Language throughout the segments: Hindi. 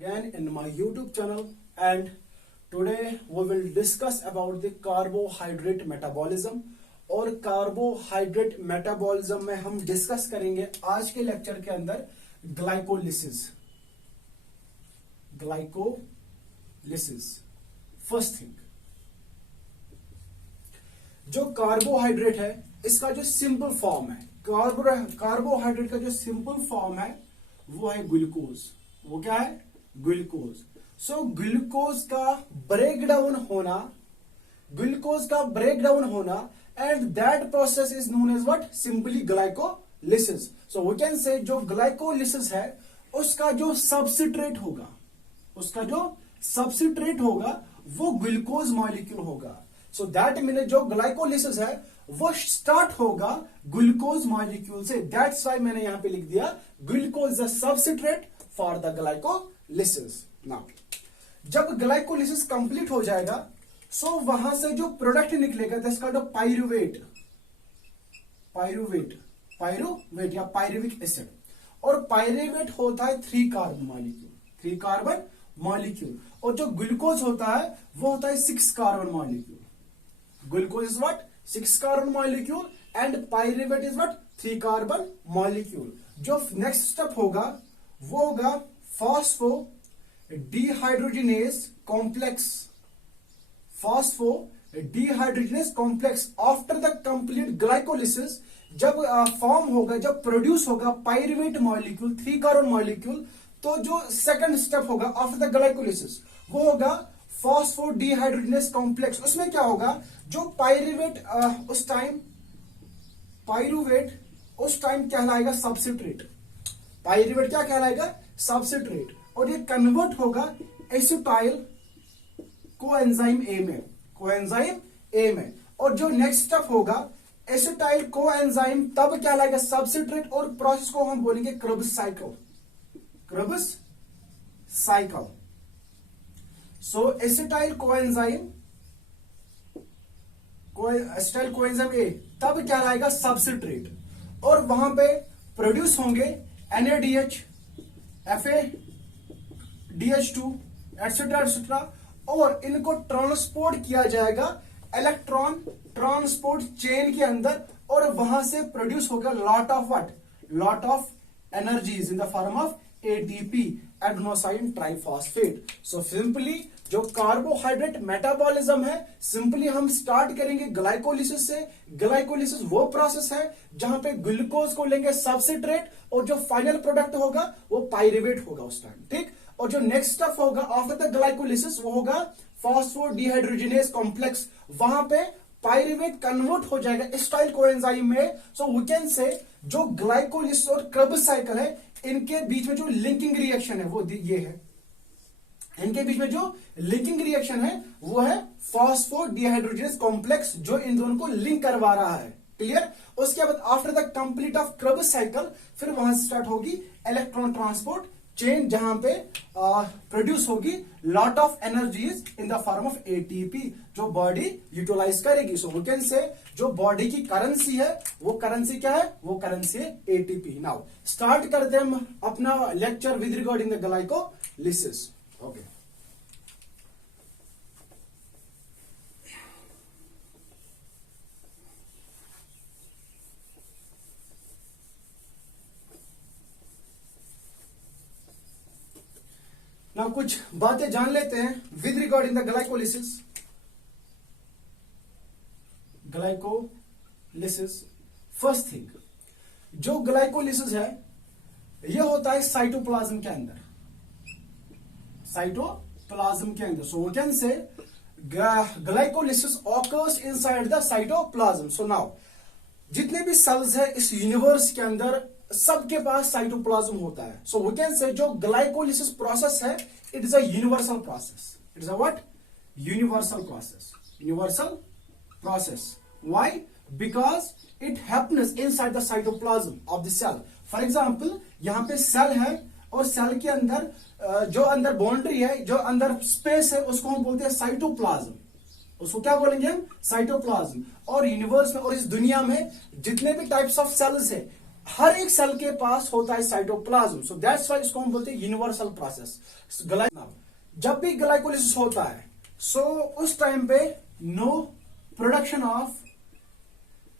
again in my YouTube channel, and today we will discuss about the carbohydrate metabolism. और कार्बोहाइड्रेट मेटाबॉलिज्म में हम डिस्कस करेंगे आज के लेक्चर के अंदर ग्लाइकोलिसिस। फर्स्ट थिंग, जो कार्बोहाइड्रेट है इसका जो सिंपल फॉर्म है, कार्बोहाइड्रेट का जो सिंपल फॉर्म है वो है ग्लूकोज। वो क्या है? ग्लूकोज। सो ग्लूकोज का ब्रेकडाउन होना and that process is known as what? Simply glycolysis. So we can say जो glycolysis है उसका जो सबस्ट्रेट होगा वो ग्लूकोज मॉलिक्यूल होगा। सो दैट मीन जो ग्लाइकोलिसिस है वो स्टार्ट होगा ग्लूकोज मॉलिक्यूल से। दैट्स वाई मैंने यहां पे लिख दिया glucose the substrate for the glycolysis. Now जब ग्लाइकोलिसिस कंप्लीट हो जाएगा सो वहां से जो प्रोडक्ट निकलेगा दैट्स कॉल्ड पाइरुवेट या पायरुविक एसिड। और पायरुवेट होता है 3 कार्बन मॉलिक्यूल और जो ग्लूकोज होता है वो होता है 6 carbon molecule. Glucose is what? 6 carbon molecule and pyruvate is what? 3 carbon molecule. जो नेक्स्ट स्टेप होगा वो होगा phosphodehydrogenase complex. After the complete glycolysis जब फॉर्म होगा, जब प्रोड्यूस होगा पायरुवेट मॉलिक्यूल 3 कार्बन मॉलिक्यूल, तो जो सेकंड स्टेप होगा आफ्टर द ग्लाइकोलिसिस वो होगा फॉस्फोडीहाइड्रोजिनेज कॉम्प्लेक्स। उसमें क्या होगा? जो पायरुवेट उस टाइम कहलाएगा सबस्ट्रेट। पायरुवेट क्या कहलाएगा? सबस्ट्रेट। और ये कन्वर्ट होगा एसिटाइल कोएंजाइम ए में। और जो नेक्स्ट स्टेप होगा एसिटाइल कोएंजाइम तब कहलाएगा सबस्ट्रेट और प्रोसेस को हम बोलेंगे Krebs cycle. So acetyl coenzyme A तब कहलाएगा सबस्ट्रेट और वहां पे प्रोड्यूस होंगे NADH, FADH2 एटसेट्रा और इनको ट्रांसपोर्ट किया जाएगा इलेक्ट्रॉन ट्रांसपोर्ट चेन के अंदर और वहां से प्रोड्यूस होगा lot of energies in the form of ATP, adenosine triphosphate. So simply जो कार्बोहाइड्रेट मेटाबॉलिज्म है सिंपली हम स्टार्ट करेंगे ग्लाइकोलिसिस से। ग्लाइकोलिसिस वो प्रोसेस है जहां पे ग्लूकोज को लेंगे सबस्ट्रेट और जो फाइनल प्रोडक्ट होगा वो पायरुवेट होगा उस टाइम, ठीक। और जो नेक्स्ट स्टेप होगा आफ्टर द ग्लाइकोलिसिस वो होगा फॉस्फोडीहाइड्रोजिनेज कॉम्प्लेक्स। वहां पे पायरुवेट कन्वर्ट हो जाएगा एसिटाइल कोएंजाइम में। सो वी कैन से जो ग्लाइकोलिसिस और क्रेब्स साइकिल है इनके बीच में जो लिंकिंग रिएक्शन है वो ये है। इनके बीच में जो लिंकिंग रिएक्शन है वो है फॉस्फोडीहाइड्रोजिनेज कॉम्प्लेक्स जो इन दोनों को लिंक करवा रहा है। क्लियर? उसके बाद after the complete of Krebs cycle फिर वहां से स्टार्ट होगी इलेक्ट्रॉन ट्रांसपोर्ट चेन जहां पे प्रोड्यूस होगी lot of energies in the form of ATP जो बॉडी यूटिलाइज करेगी। सो वी कैन से जो बॉडी की करेंसी है वो करेंसी क्या है? वो करेंसी है ATP। नाउ स्टार्ट करते हैं हम अपना lecture with regarding the glycolysis. Okay, ना कुछ बातें जान लेते हैं with regarding the glycolysis. First thing, जो ग्लाइकोलिसिस है यह होता है साइटोप्लाज्म के अंदर। So we can say glycolysis occurs inside the cytoplasm. So now जितने भी सेल्स है इस यूनिवर्स के अंदर सबके पास साइटोप्लाज्म होता है। सो वी कैन से जो ग्लाइकोलिसिस प्रोसेस है it is a universal process. It is a what? Universal process. Why? Because it happens inside the cytoplasm of the cell. For example यहां पे सेल है और सेल के अंदर जो अंदर बाउंड्री है, जो अंदर स्पेस है उसको हम बोलते हैं साइटोप्लाज्म। उसको क्या बोलेंगे हम? साइटोप्लाज्म। और यूनिवर्स में और इस दुनिया में जितने भी टाइप्स ऑफ सेल्स है हर एक सेल के पास होता है साइटोप्लाज्म, सो दैट्स व्हाई इसको हम बोलते हैं यूनिवर्सल प्रोसेस। जब भी ग्लाइकोलिसिस होता है सो उस टाइम पे no production of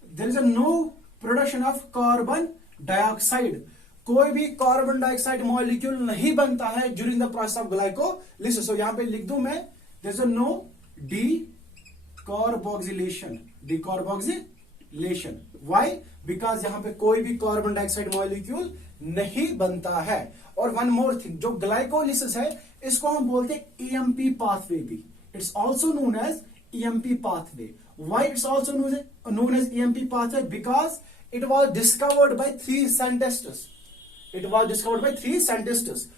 there is a no production of carbon dioxide, कोई भी कार्बन डाइऑक्साइड मॉलिक्यूल नहीं बनता है during the process of glycolysis. So यहां पे लिख दूं मैं, there is a no decarboxylation, decarboxylation. Why? Because यहां पे कोई भी कार्बन डाइऑक्साइड मॉलिक्यूल नहीं बनता है। और वन मोर थिंग, जो ग्लाइकोलिसिस है इसको हम बोलते हैं ईएमपी पाथवे भी, it's also known as EMP pathway. Why it's also known as EMP pathway? Because it was discovered by three scientists. It was discovered by three scientists,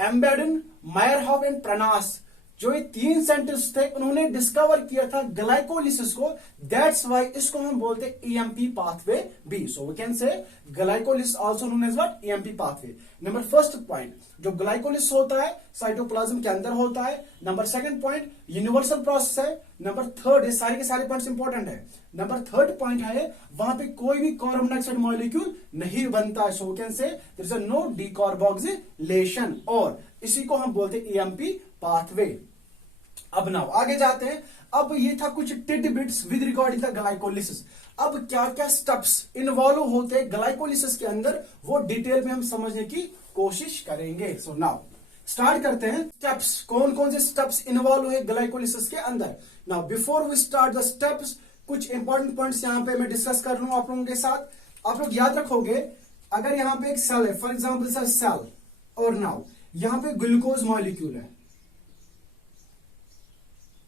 Embaden, Meyerhoff and Pranas. जो ये तीन साइंटिस्ट थे उन्होंने डिस्कवर किया था ग्लाइकोलिसिस को, दैट्स व्हाई इसको हम बोलते हैं ईएमपी पाथवे बी। So we can say glycolysis also known as what? EMP pathway. Number first point, जो ग्लाइकोलिसिस होता है साइटोप्लाज्म के अंदर होता है। Number second point, universal process है। नंबर थर्ड, ये सारे के सारे पॉइंट्स इंपॉर्टेंट है। नंबर थर्ड पॉइंट है वहां पे कोई भी कार्बन डाइऑक्साइड मॉलिक्यूल नहीं बनता है, so we can say there is a no decarboxylation, और इसी को हम बोलते हैं ईएमपी पाथवे। अब नाउ आगे जाते हैं। अब ये था कुछ titbits with regarding the glycolysis. अब क्या क्या स्टेप्स इन्वॉल्व होते हैं ग्लाइकोलिसिस के अंदर, वो डिटेल में हम समझने की कोशिश करेंगे। सो नाउ स्टार्ट करते हैं। स्टेप्स, कौन कौन से स्टेप्स इन्वॉल्व हुए ग्लाइकोलिसिस के अंदर। Now before we start the steps, कुछ इंपॉर्टेंट पॉइंट्स यहां पे मैं डिस्कस कर लूं आप लोगों के साथ। आप लोग याद रखोगे, अगर यहां पे एक सेल है, फॉर एग्जाम्पल सेल, और नाउ यहां पे ग्लूकोज मॉलिक्यूल है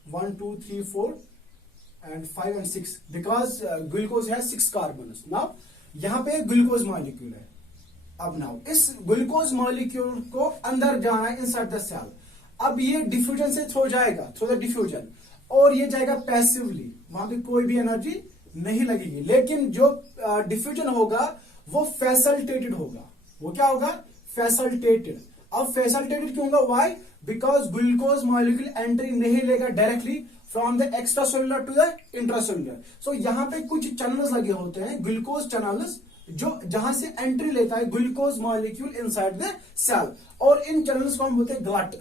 1 2 3 4 and 5 and 6, बिकॉज ग्लूकोज है 6 कार्बन। नाउ यहां पे ग्लूकोज मॉलिक्यूल है। अब नाउ इस ग्लूकोज मॉलिक्यूल को अंदर जाना है इनसाइड द सेल। अब ये डिफ्यूजन से थ्रू जाएगा, थ्रू द डिफ्यूजन, और ये जाएगा पैसिवली, वहां पे कोई भी एनर्जी नहीं लगेगी। लेकिन जो डिफ्यूजन होगा वो फैसिलिटेटेड होगा। वो क्या होगा? फैसिलिटेटेड। अब फैसिलिटेटेड क्यों होगा? Why? Because glucose molecule entry नहीं लेगा directly from the extracellular to the intracellular. So यहां पे कुछ चैनल्स लगे होते हैं, ग्लूकोज चैनल्स, जो जहां से एंट्री लेता है glucose molecule inside the cell, और इन चैनल्स को हम बोलते हैं ग्लट।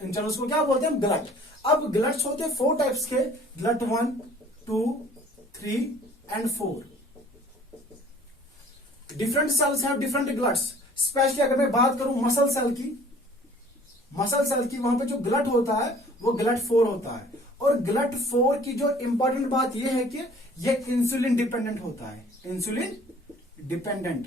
इन चैनल्स को क्या बोलते हैं? ग्लट। अब ग्लट्स होते हैं 4 टाइप्स के, GLUT 1 2 3 and 4। Different cells have different GLUTs. Specially अगर मैं बात करूं मसल सेल की, वहां पे जो ग्लट होता है वो ग्लट 4 होता है। और ग्लट 4 की जो इंपॉर्टेंट बात यह है कि ये इंसुलिन डिपेंडेंट होता है, इंसुलिन डिपेंडेंट।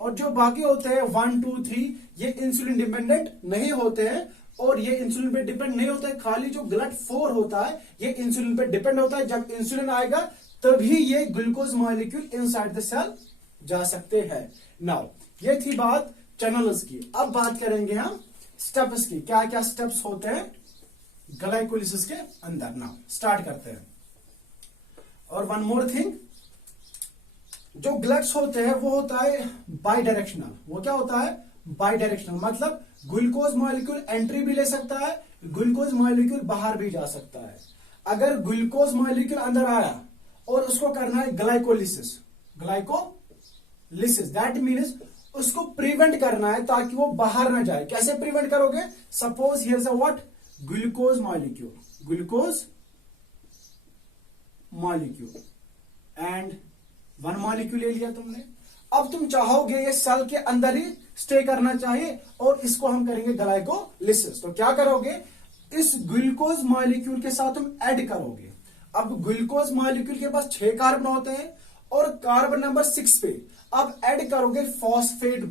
और जो बाकी होते हैं 1 2 3, ये इंसुलिन डिपेंडेंट नहीं होते हैं, और ये इंसुलिन पे डिपेंड नहीं होता है। खाली जो ग्लट 4 होता है ये इंसुलिन पे डिपेंड होता है। जब इंसुलिन आएगा तभी ये glucose molecule inside the cell जा सकते हैं। नाउ ये थी बात चैनल्स की। अब बात करेंगे हम स्टेप्स की, क्या क्या स्टेप्स होते हैं ग्लाइकोलिसिस के अंदर। नाउ स्टार्ट करते हैं। और वन मोर थिंग, जो ग्लट्स होते हैं वो होता है बाई डायरेक्शनल। वो क्या होता है? बाई डायरेक्शनल, मतलब ग्लूकोज मॉलिक्यूल एंट्री भी ले सकता है, ग्लूकोज मॉलिक्यूल बाहर भी जा सकता है। अगर ग्लूकोज मॉलिक्यूल अंदर आया और उसको करना है ग्लाइकोलिसिस, दैट मीन्स उसको प्रिवेंट करना है ताकि वो बाहर ना जाए। कैसे प्रिवेंट करोगे? Suppose here is a what? Glucose molecule and 1 molecule ले लिया तुमने। अब तुम चाहोगे ये सेल के अंदर ही स्टे करना चाहिए, और इसको हम करेंगे ग्लाइकोलिसिस। तो क्या करोगे? इस ग्लूकोज मॉलिक्यूल के साथ तुम ऐड करोगे। अब ग्लूकोज मॉलिक्यूल के पास 6 कार्बन होते हैं, और कार्बन नंबर 6 पे आप ऐड करोगे फॉस्फेट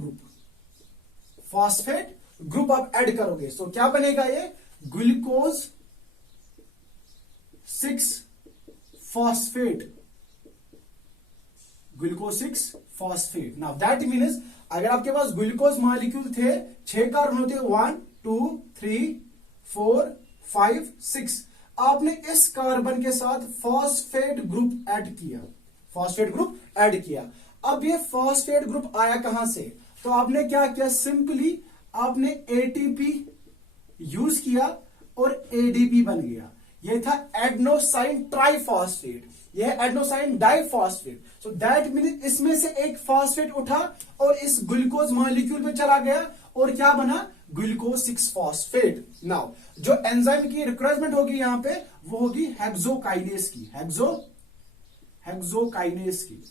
ग्रुप आप ऐड करोगे। सो क्या बनेगा? ये glucose 6 phosphate. Now that means अगर आपके पास ग्लूकोज मॉलिक्यूल थे 6 कार्बन होते, 1 2 3 4 5 6, आपने इस कार्बन के साथ फॉस्फेट ग्रुप ऐड किया। अब ये फॉस्फेट ग्रुप आया कहां से? तो आपने क्या किया? सिंपली आपने एटीपी यूज किया और एडीपी बन गया। ये था एडेनोसाइन ट्राइफॉस्फेट, ये है adenosine diphosphate. So that mean इसमें से एक फॉस्फेट उठा और इस ग्लूकोज मॉलिक्यूल पे चला गया और क्या बना, ग्लूकोज 6 फॉस्फेट। नाउ जो एंजाइम की रिक्वायरमेंट होगी यहां पे वो होगी हेक्सोकाइनेज की, हेक्सोकाइनेज की।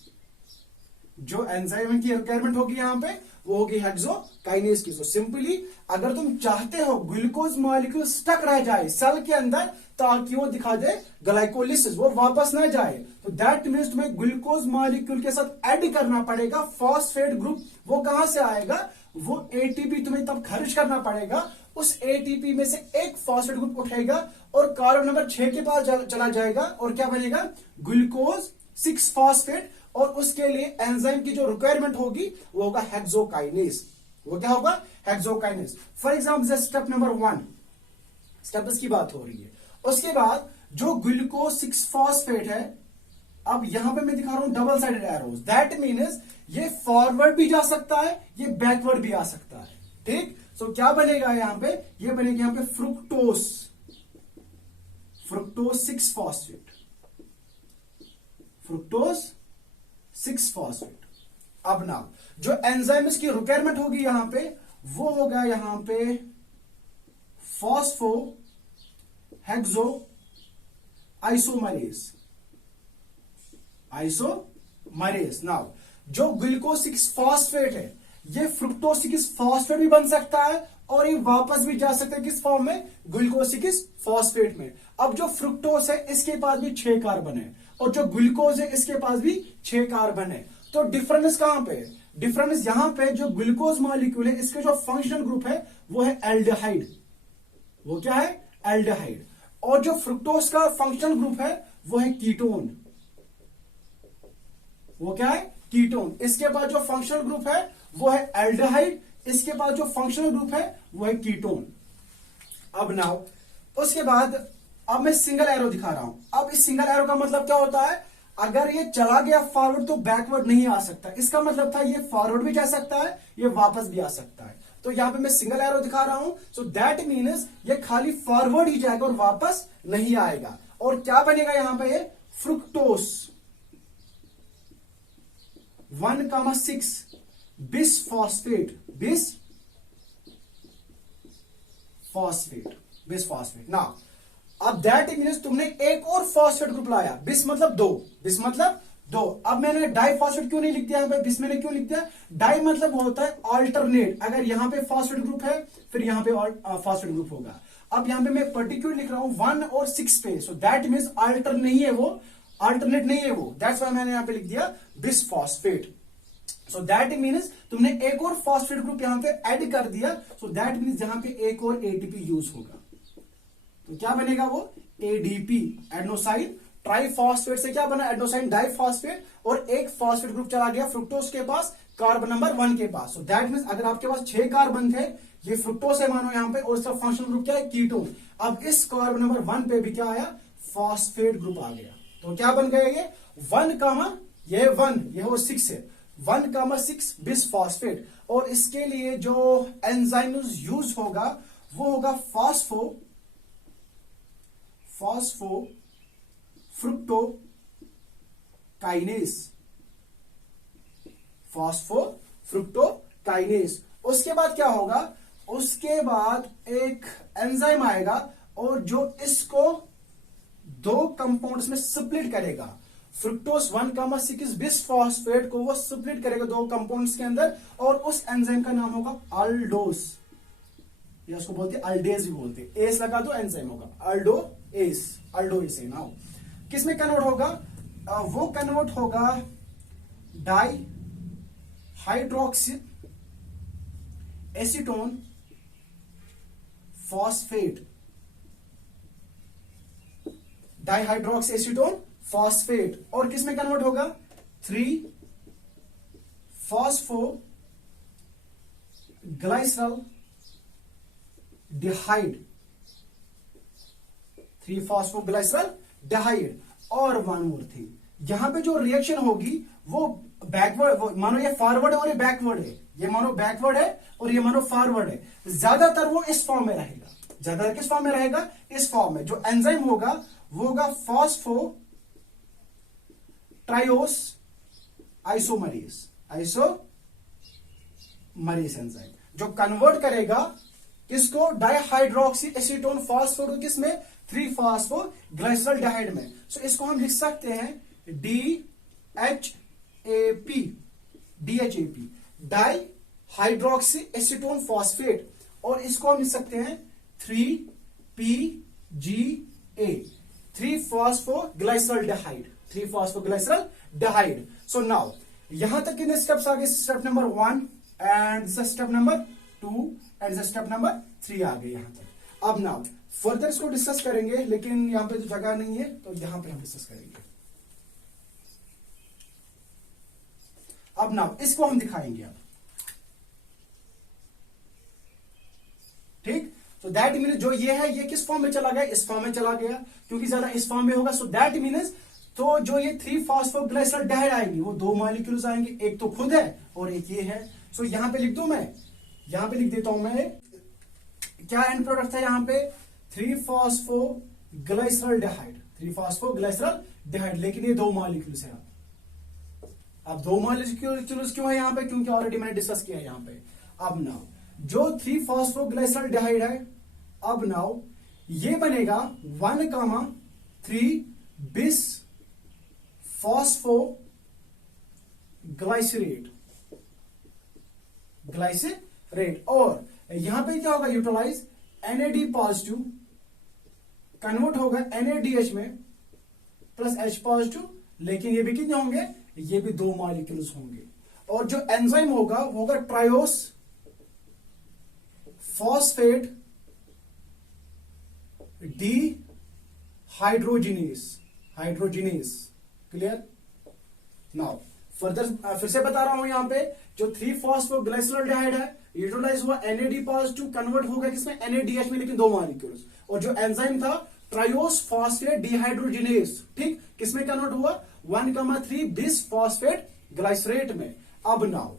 जो एंजाइम की रिक्वायरमेंट होगी यहां पे वो होगी हेक्सोकाइनेज की। सो सिंपली अगर तुम चाहते हो ग्लूकोज मॉलिक्यूल स्टक रह जाए सेल के अंदर ताकि वो दिखा दे ग्लाइकोलिसिस, वो वापस ना जाए, तो दैट मीन्स तुम्हें ग्लूकोज मॉलिक्यूल के साथ ऐड करना पड़ेगा फॉस्फेट ग्रुप। वो कहां से आएगा, वो एटीपी तुम्हें तब खर्च करना पड़ेगा। उस एटीपी में से एक फॉस्फेट ग्रुप उठेगा और कार्बन नंबर 6 के पास चला जाएगा और क्या बनेगा, ग्लूकोज 6 फॉस्फेट। और उसके लिए एंजाइम की जो रिक्वायरमेंट होगी वो होगा हेक्सोकाइनेज। वो क्या होगा, hexokinase. For example step number 1, step की बात हो रही है। उसके बाद जो ग्लूकोज 6 फॉस्फेट है, अब यहां पे मैं दिखा रहा हूं double sided arrows, that means ये फॉरवर्ड भी जा सकता है, ये बैकवर्ड भी आ सकता है। ठीक, सो क्या बनेगा यहां पे, ये बनेगा यहां पे फ्रुक्टोज 6 फॉस्फेट, फ्रुक्टोज 6 फॉस्फेट। अब ना जो एंजाइम्स की रिक्वायरमेंट होगी यहां पे वो होगा यहां पे फॉस्फो हेक्सो आइसोमरेज। नाउ जो ग्लूकोज 6 फॉस्फेट है ये फ्रुक्टोज 6 फॉस्फेट भी बन सकता है और ये वापस भी जा सकता है किस फॉर्म में, ग्लूकोज 6 फॉस्फेट में। अब जो फ्रुक्टोज है इसके पास भी 6 कार्बन है और जो ग्लूकोज है इसके पास भी 6 कार्बन है। तो डिफरेंस कहां पे है, डिफरेंस यहां पे जो ग्लूकोज मॉलिक्यूल है इसके जो फंक्शनल ग्रुप है वो है एल्डिहाइड, वो क्या है, एल्डिहाइड। और जो फ्रुक्टोज का फंक्शनल ग्रुप है वो है कीटोन, वो क्या है, कीटोन। इसके पास जो फंक्शनल ग्रुप है वो है एल्डिहाइड, इसके पास जो फंक्शनल ग्रुप है वो है कीटोन। अब नाउ उसके बाद अब मैं सिंगल एरो दिखा रहा हूं। अब इस सिंगल एरो का मतलब क्या होता है, अगर ये चला गया फॉरवर्ड तो बैकवर्ड नहीं आ सकता। इसका मतलब था ये फॉरवर्ड भी जा सकता है, ये वापस भी आ सकता है। तो यहां पे मैं सिंगल एरो दिखा रहा हूं, सो दैट मीन्स ये खाली फॉरवर्ड ही जाएगा और वापस नहीं आएगा। और क्या बनेगा यहां पे, ये फ्रुक्टोस 1,6 बिस फॉस्फेट। ना अब दैट मीन्स तुमने एक और फॉस्फेट ग्रुप लाया, बिस मतलब 2। अब मैंने डाई फॉस्फेट क्यों नहीं लिख दिया यहां पे, बिस मैंने क्यों लिख दिया, डाई मतलब होता है ऑल्टरनेट। अगर यहां पे फॉस्फेट ग्रुप है फिर यहां पे फॉस्फेट ग्रुप होगा। अब यहां पे मैं पर्टिकुलर लिख रहा हूं 1 और 6 पे, सो दैट मीन्स अल्टर नहीं है वो, अल्टरनेट नहीं है वो, दैट्स व्हाई मैंने यहां पे लिख दिया bis phosphate. So that means तुमने एक और फॉस्फेट ग्रुप यहां पे ऐड कर दिया, सो दैट मीन्स यहां पे एक और एटीपी यूज होगा। तो क्या बनेगा वो, एडीपी, एडेनोसाइन ट्राइफॉस्फेट से क्या बना, एडेनोसाइन डाइफॉस्फेट। और एक फॉस्फेट ग्रुप चला गया फ्रुक्टोज के पास कार्बन नंबर 1 के पास। सो दैट मीन्स अगर आपके पास 6 कार्बन थे, ये फ्रुक्टोज है मानो यहां पे, और इसका फंक्शनल ग्रुप क्या है, कीटोन। अब इस कार्बन नंबर 1 पे भी क्या आया, फॉस्फेट ग्रुप आ गया। तो क्या बन गया ये 1, ये 1, ये वो 6 है, 1,6 बिस फॉस्फेट। और इसके लिए जो एंजाइम यूज होगा वो होगा फॉस्फोफ्रुक्टोकाइनेज। उसके बाद क्या होगा, उसके बाद एक एंजाइम आएगा और जो इसको 2 कंपाउंड्स में स्प्लिट करेगा। फ्रुक्टोज 1,6 बिस फॉस्फेट को वो स्प्लिट करेगा 2 कंपाउंड्स के अंदर, और उस एंजाइम का नाम होगा अल्डोस, या उसको बोलते हैं अल्डेज भी बोलते हैं, एस लगा दो एंजाइम होगा अल्डोएस है। नाउ किस में कन्वर्ट होगा, वो कन्वर्ट होगा di hydroxy acetone phosphate, dihydroxy acetone phosphate. और किस में कन्वर्ट होगा, 3 फॉस्फो ग्लाइसरल डिहाइड, 3 फॉस्फोग्लाइसरल डिहाइड। और वन मोर थिंग, यहां पे जो रिएक्शन होगी वो बैकवर्ड, मानो ये फॉरवर्ड है और ये बैकवर्ड है, ये मानो बैकवर्ड है और ये मानो फॉरवर्ड है, ज्यादातर वो इस फॉर्म में रहेगा। ज्यादातर किस फॉर्म में रहेगा, इस फॉर्म में। जो एंजाइम होगा वो होगा फॉस्फो ट्रायोस आइसोमरेज एंजाइम, जो कन्वर्ट करेगा किसको, डाइहाइड्रोक्सी एसीटोन फॉस्फोर किसमें, 3-फॉस्फोग्लिसरॉल्डिहाइड में। सो इसको हम लिख सकते हैं DHAP di hydroxy acetone phosphate, और इसको हम लिख सकते हैं 3PGA 3-फॉस्फोग्लिसरॉल्डिहाइड। सो नाउ यहां तक कितने स्टेप्स आ गए, step number 1 and step number 2 and step number 3 आ गए यहां तक। अब नाउ फर्दर इसको डिस्कस करेंगे, लेकिन यहां पे तो जगह नहीं है, तो यहां पे हम डिस्कस करेंगे। अब नाउ इसको हम दिखाएंगे अब, ठीक। तो दैट मीन्स जो ये है ये किस फॉर्म में चला गया, इस फॉर्म में चला गया, क्योंकि ज्यादा इस फॉर्म में होगा। सो दैट मीन्स तो जो ये 3-फॉस्फोग्लिसरॉल्डिहाइड आएंगी वो 2 मॉलिक्यूल्स आएंगे, एक तो खुद है और एक ये है। सो यहां पे लिख दूं मैं, यहां पे लिख देता हूं मैं, क्या एंड प्रोडक्ट था यहां पे, 3-फॉस्फोग्लिसरॉल्डिहाइड, लेकिन ये 2 मॉलिक्यूल्स है। अब 2 मॉलिक्यूल्स क्यों है यहां पे, क्योंकि ऑलरेडी मैंने डिस्कस किया है यहां पे। अब नाउ जो 3-फॉस्फोग्लिसरॉल्डिहाइड है, अब नाउ ये बनेगा 1,3 बिस ग्लाइसरेट, और यहां पे क्या होगा, यूटिलाइज NAD पॉजिटिव कन्वर्ट होगा NADH में प्लस H पॉजिटिव, लेकिन ये भी कितने होंगे, ये भी 2 मॉलिक्यूल्स होंगे। और जो एंजाइम होगा वो होगा triose phosphate dehydrogenase. Clear. Now further फिर से बता रहा हूं, यहां पे जो 3-फॉस्फोग्लिसरॉल्डिहाइड है यूटिलाइज हुआ NAD पॉजिटिव, कन्वर्ट होगा किसमें, NADH में, लेकिन 2 मॉलिक्यूल्स। और जो एंजाइम था ट्रायोस फॉस्फेट डिहाइड्रोजिनेस, ठीक, किसमें कन्वर्ट हुआ, 1,3 बिस फॉस्फेट ग्लाइसरेट में। अब नाउ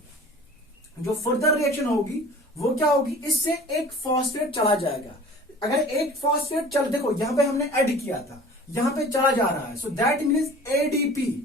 जो फर्दर रिएक्शन होगी वो क्या होगी, इससे एक फॉस्फेट चला जाएगा। अगर एक फॉस्फेट चल, देखो यहां पे हमने ऐड किया था, यहां पे चला जा रहा है। सो दैट मीन्स ADP,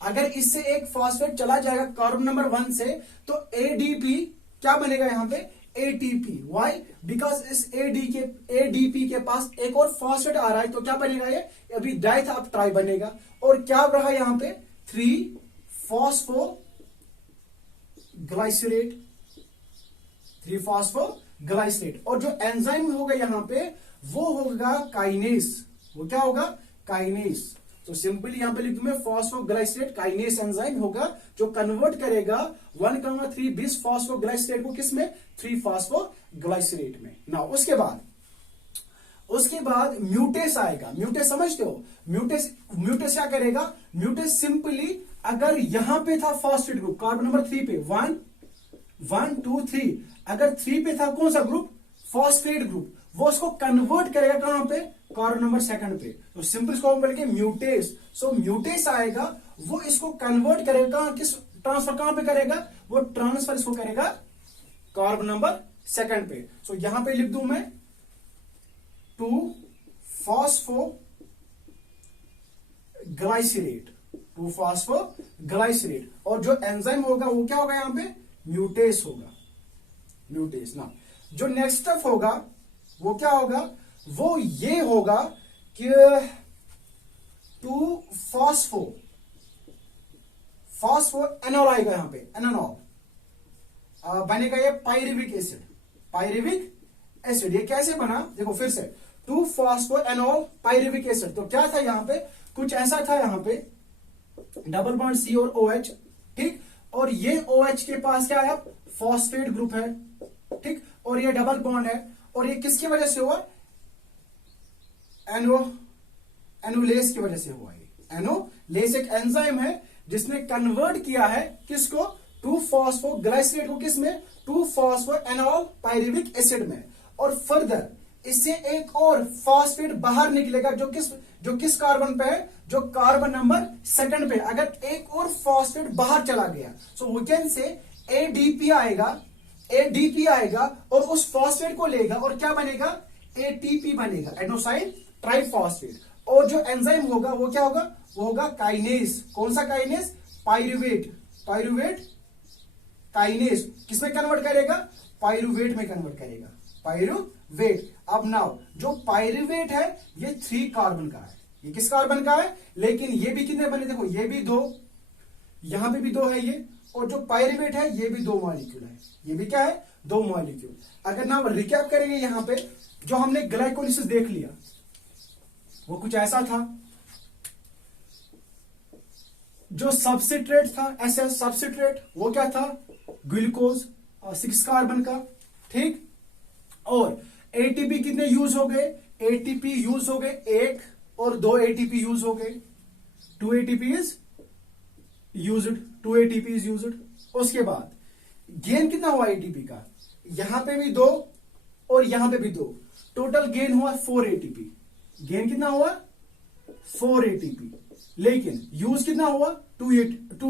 अगर इससे एक फॉस्फेट चला जाएगा कार्बन नंबर 1 से, तो ADP क्या बनेगा यहां पे, ATP। वाई, बिकॉज इस ADP के पास एक और फॉस्फेट आ रहा है, तो क्या बनेगा ये, अभी डाई था अब ट्राई बनेगा। और क्या रहा यहां पे, 3-फॉस्फोग्लिसरेट, और जो एंजाइम होगा यहां पे वो होगा काइनेस। वो क्या होगा, काइनेस। तो सिंपली यहां पे लिख दूं मैं, फॉस्फोग्लिसरेट काइनेस एंजाइम होगा जो कन्वर्ट करेगा 1,3 बिस फॉस्फोग्लिसरेट को किसमें, 3-फॉस्फोग्लिसरेट में। ना उसके बाद म्यूटेस आएगा। म्यूटेस समझते हो, म्यूटेस क्या करेगा, म्यूटेस सिंपली अगर यहां पे था फॉस्फेट ग्रुप कार्बन नंबर 3 पे 1 2 3, अगर 3 पे था कौन सा ग्रुप, फॉस्फेट ग्रुप, वो उसको कन्वर्ट करेगा कहां पे, कार्बन नंबर 2 पे। तो सिंपल इसको हम बोलेंगे म्यूटेस। सो म्यूटेस आएगा, वो इसको कन्वर्ट करेगा, किस ट्रांसफर कहां पे करेगा, वो ट्रांसफर इसको करेगा कार्बन नंबर 2 पे। सो यहां पे लिख दूं मैं 2-फॉस्फोग्लिसरेट, और जो एंजाइम होगा वो क्या होगा यहां पे, म्यूटेस होगा, म्यूटेस। ना जो नेक्स्ट स्टेप होगा वो क्या होगा, वो ये होगा कि 2-फॉस्फो एनॉल आएगा यहां पे, एनानॉल बनेगा ये पायरिविक एसिड। ये कैसे बना, देखो फिर से 2-फॉस्फो एनॉल पायरिविक एसिड। तो क्या था यहां पे, कुछ ऐसा था यहां पे, डबल बॉन्ड C और OH, ठीक, और ये OH के पास क्या है, फॉस्फेट ग्रुप है, ठीक, और ये डबल बॉन्ड है, और ये किसकी वजह से हुआ, एनोलेस की वजह से हुआ। ये एनोलेस एक एंजाइम है जिसने कन्वर्ट किया है किसको, 2-फॉस्फोग्लिसरेट को किसमें, 2-फॉस्फो एनॉल पायरिविक एसिड में। और फर्दर इससे एक और फॉस्फेट बाहर निकलेगा जो किस कार्बन पे है, जो कार्बन नंबर 2 पे। अगर एक और फॉस्फेट बाहर चला गया, so we can say ADP आएगा और उस फॉस्फेट को लेगा और क्या बनेगा, एटीपी बनेगा, एडेनोसाइन ट्राइफॉस्फेट। और जो एंजाइम होगा वो क्या होगा, वो होगा काइनेज। कौन सा काइनेज, पाइरुवेट, पाइरुवेट काइनेज। किसमें कन्वर्ट करेगा, पाइरुवेट में कन्वर्ट करेगा, पाइरुवेट। अब नाउ जो पाइरुवेट है ये 3 कार्बन का है, ये किस कार्बन का है, लेकिन ये भी कितने बने, देखो ये भी 2, यहां पे भी 2 है ये, और जो पाइरुवेट है ये भी 2 मॉलिक्यूल है, ये भी क्या है, 2 मॉलिक्यूल। अगर ना रिकैप करेंगे यहां पे, जो हमने ग्लाइकोलिसिस देख लिया वो कुछ ऐसा था। जो सबस्ट्रेट था, एसएस सबस्ट्रेट, वो क्या था, ग्लूकोज 6 कार्बन का, ठीक। और एटीपी कितने यूज हो गए, एटीपी यूज हो गए 1 और 2 एटीपी यूज हो गए, 2 ATP is used, 2 ATP is used. उसके बाद गेन कितना हुआ एटीपी का, यहां पे भी 2 और यहां पे भी 2, टोटल गेन हुआ 4 एटीपी। गेन कितना हुआ, 4 एटीपी, लेकिन यूज कितना हुआ, 2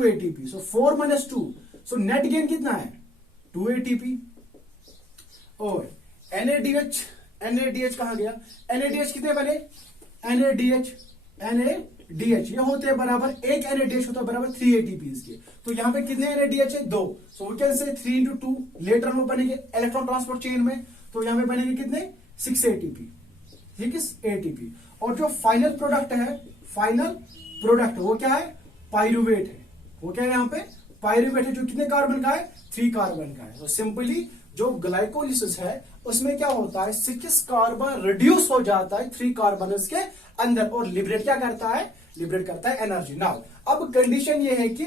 एटीपी। सो 4 - 2, सो नेट गेन कितना है, 2 एटीपी। और NADH, NADH कहां गया, NADH कितने बने, NADH ये होते हैं बराबर, एक NADH होता है बराबर 3 एटीपी के। तो यहां पे कितने NADH है, 2। सो वी कैन से 3 × 2, लेटर में बनेंगे इलेक्ट्रॉन ट्रांसपोर्ट चेन में, तो यहां पे बनेंगे कितने, 6 एटीपी, ठीक है, एटीपी। और जो फाइनल प्रोडक्ट है, फाइनल प्रोडक्ट वो क्या है, पाइरुवेट है। वो क्या है यहाँ पे, पाइरुवेट है, जो कितने कार्बन का है, 3 कार्बन का है। तो सिंपली जो ग्लाइकोलिसिस है उसमें क्या होता है, 6 कार्बन रिड्यूस हो जाता है 3 कार्बन के अंदर, और लिबरेट क्या करता है, लिबरेट करता है एनर्जी। नाउ अब कंडीशन ये है कि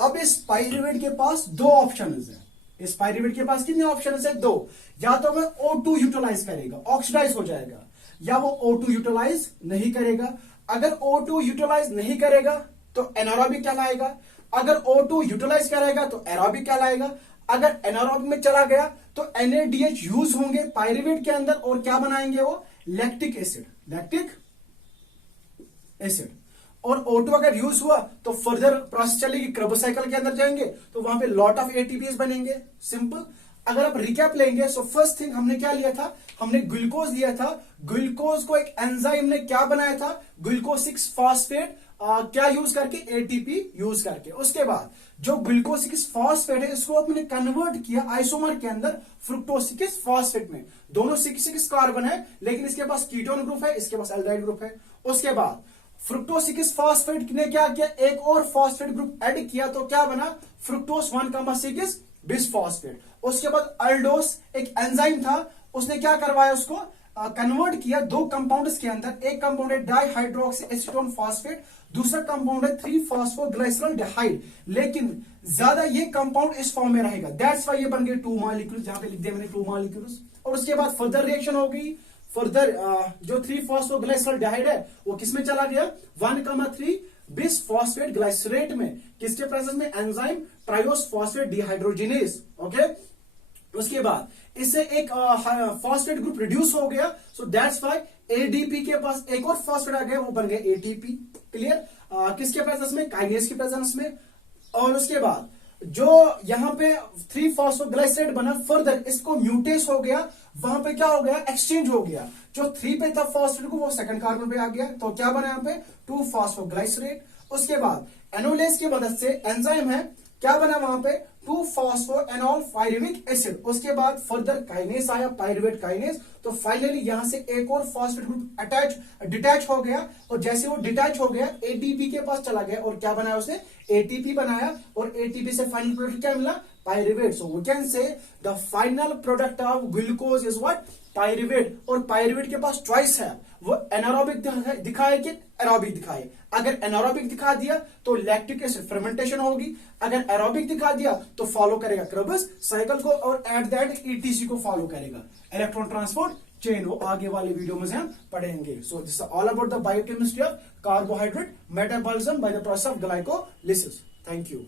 अब इस पाइरुवेट के पास 2 ऑप्शन है, इस पाइरुवेट के पास कितने ऑप्शन है, 2। या तो वह O2 यूटिलाइज करेगा, ऑक्सीडाइज हो जाएगा, या वो O2 यूटिलाइज नहीं करेगा। अगर O2 यूटिलाइज नहीं करेगा तो एनारोबिक कहलाएगा, अगर O2 यूटिलाइज करेगा तो एरोबिक कहलाएगा। अगर एनारोबिक में चला गया तो NADH यूज होंगे पाइरुवेट के अंदर, और क्या बनाएंगे वो, लैक्टिक एसिड, लैक्टिक एसिड। और O2 अगर यूज हुआ तो फर्दर प्रोसेस चलेगी, क्रेब्स साइकिल के अंदर जाएंगे, तो वहां पे लॉट ऑफ एटीपीज बनेंगे, सिंपल। अगर आप रिकैप लेंगे, सो फर्स्ट थिंग हमने क्या लिया था, हमने ग्लूकोज लिया था। ग्लूकोज को एक एंजाइम ने क्या बनाया था, ग्लूकोज 6 फॉस्फेट क्या यूज करके, एटीपी यूज करके। उसके बाद जो ग्लूकोज 6 फॉस्फेट है इसको अपने कन्वर्ट किया आइसोमर के अंदर फ्रुक्टोज 6 फॉस्फेट में। दोनों 6 कार्बन है, लेकिन इसके पास कीटोन ग्रुप है, इसके पास एल्डिहाइड ग्रुप है। उसके बाद फ्रुक्टोज 6 फॉस्फेट ने क्या किया, एक और फॉस्फेट ग्रुप ऐड किया, तो क्या बना, फ्रुक्टोज 1,6 बिसफॉस्फेट। उसके बाद अल्डोस एक एंजाइम था, उसने क्या करवाया, उसको कन्वर्ट किया 2 कंपाउंड्स के अंदर। एक कंपाउंड है डाइहाइड्रोक्सी एसीटोन फॉस्फेट, दूसरा कंपाउंड है 3-फॉस्फोग्लाइसरॉल्डिहाइड। लेकिन ज्यादा ये कंपाउंड इस फॉर्म में रहेगा, दैट्स वाई ये बन गए 2 मॉलिक्यूल्स, जहां पे लिख दिया मैंने 2 मॉलिक्यूल्स। और उसके बाद फर्दर रिएक्शन हो गई, फर्दर जो 3-फॉस्फोग्लाइसरॉल्डिहाइड है वो किसमें चला गया, 1,3 बिसफॉस्फेट ग्लाइसरेट में, किसके प्रेजेंस में, enzyme triose phosphate dehydrogenase, okay. उसके बाद इससे एक फॉस्फेट ग्रुप रिड्यूस हो गया, सो दैट्स वाई एडीपी के पास एक और फॉस्फेट आ गया, वो बन गया एटीपी, क्लियर। किसके प्रेजेंस में, काइनेज के प्रेजेंस में। और उसके बाद जो यहां पे 3-फॉस्फोग्लाइसरेट बना, फर्दर इसको म्यूटेस हो गया, वहां पे क्या हो गया, एक्सचेंज हो गया। जो 3 पे था फॉस्फेट को, वो सेकंड कार्बन पे आ गया, तो क्या बना यहां पे, 2-फॉस्फोग्लाइसरेट। उसके बाद एनोलेज की मदद से एंजाइम है, क्या बना वहां पे, 2-फॉस्फोएनॉल पाइरुविक एसिड। उसके बाद फर्दर काइनेस आया, पाइरुवेट काइनेस। तो फाइनली यहां से एक और फॉस्फेट ग्रुप डिटैच हो गया, और जैसे वो डिटैच हो गया एटीपी के पास चला गया, और क्या बनाया उसने, एटीपी बनाया। और एटीपी से फाइनल प्रोडक्ट क्या मिला, pyruvate. So we can say the final product of glucose is what, pyruvate. और पाइरुवेट के पास चॉइस है, वो एनारोबिक दिखाए कि एरोबिक दिखाए। अगर एनारोबिक दिखा दिया तो लैक्टिक एसिड फर्मेंटेशन होगी, अगर एरोबिक दिखा दिया तो फॉलो करेगा क्रेब्स साइकिल को, और एट द एंड ईटीसी को फॉलो करेगा, इलेक्ट्रॉन ट्रांसपोर्ट चेन। वो आगे वाले वीडियो में से हम पढ़ेंगे। So this is all about the biochemistry of carbohydrate metabolism by the process of glycolysis. Thank you.